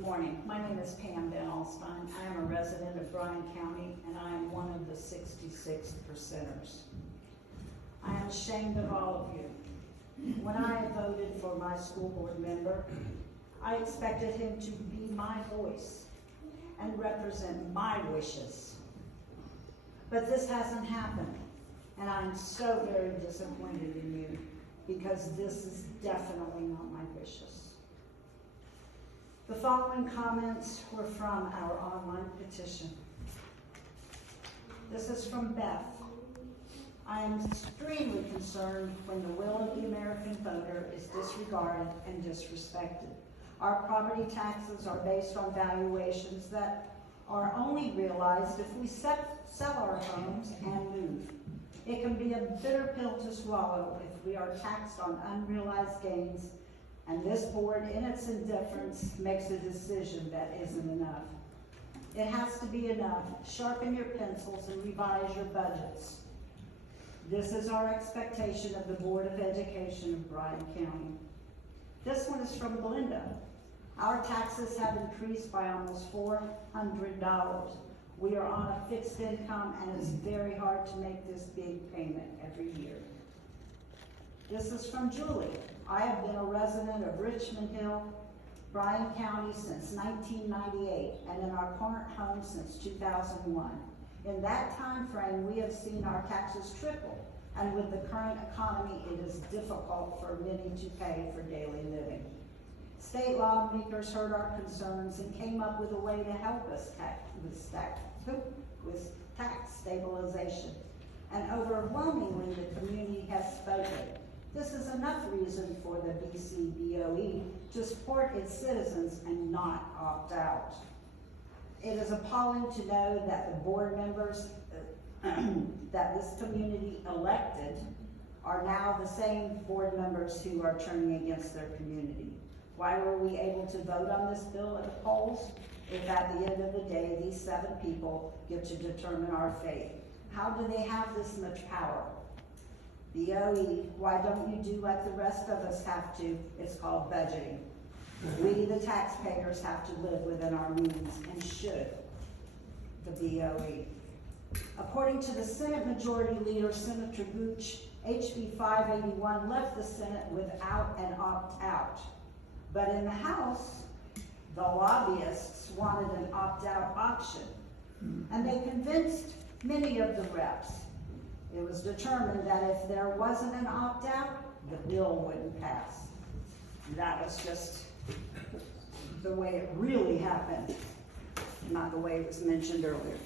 Morning, my name is Pam Van Alstyne. I am a resident of Bryan County and I am one of the 66 percenters. I am ashamed of all of you. When I voted for my school board member, I expected him to be my voice and represent my wishes. But this hasn't happened, and I'm so very disappointed in you because this is definitely not my wishes. The following comments were from our online petition. This is from Beth. I am extremely concerned when the will of the American voter is disregarded and disrespected. Our property taxes are based on valuations that are only realized if we sell our homes and move. It can be a bitter pill to swallow if we are taxed on unrealized gains, and this board, in its indifference, makes a decision that isn't enough. It has to be enough. Sharpen your pencils and revise your budgets. This is our expectation of the Board of Education of Bryan County. This one is from Belinda. Our taxes have increased by almost $400. We are on a fixed income and it's very hard to make this big payment every year. This is from Julie. I have been a resident of Richmond Hill, Bryan County since 1998 and in our current home since 2001. In that time frame, we have seen our taxes triple, and with the current economy, it is difficult for many to pay for daily living. State lawmakers heard our concerns and came up with a way to help us with tax stabilization. And overwhelmingly, the community has spoken. This is enough reason for the BC BOE to support its citizens and not opt out. It is appalling to know that the board members that this community elected are now the same board members who are turning against their community. Why were we able to vote on this bill at the polls if at the end of the day these 7 people get to determine our fate? How do they have this much power? BOE, why don't you do what the rest of us have to? It's called budgeting. We, the taxpayers, have to live within our means, and should the BOE. According to the Senate Majority Leader, Senator Gooch, HB 581 left the Senate without an opt-out. But in the House, the lobbyists wanted an opt-out option, and they convinced many of the reps. It was determined that if there wasn't an opt-out, the bill wouldn't pass. That was just the way it really happened, not the way it was mentioned earlier.